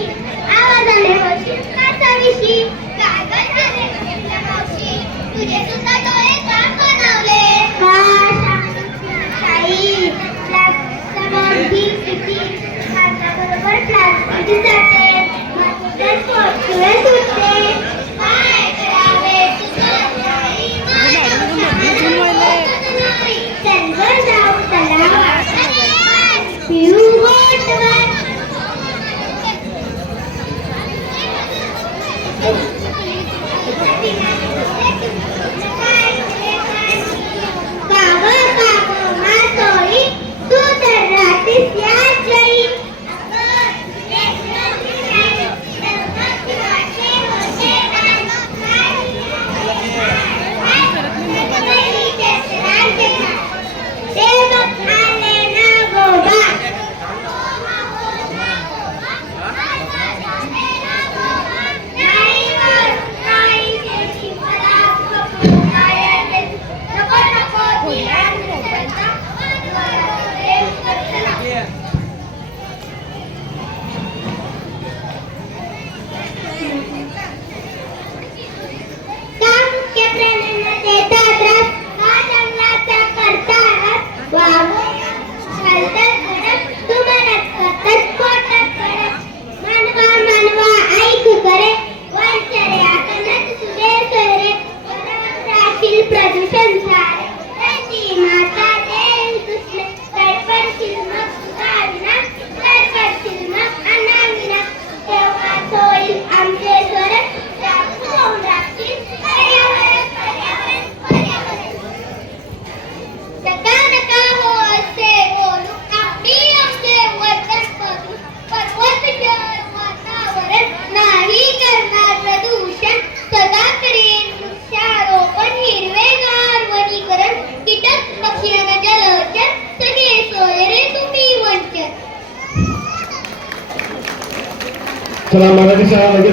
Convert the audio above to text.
आवाजाने होशील कासाविषयी कागद आले घेतल्या मावशी तुझे सुद्धा डोळे का बनवले काही समोरची किती बरोबर प्लास्टिक जाते सुटते काय करावे चंद्र जाऊ तलाव पिऊ चला मराठी शाळा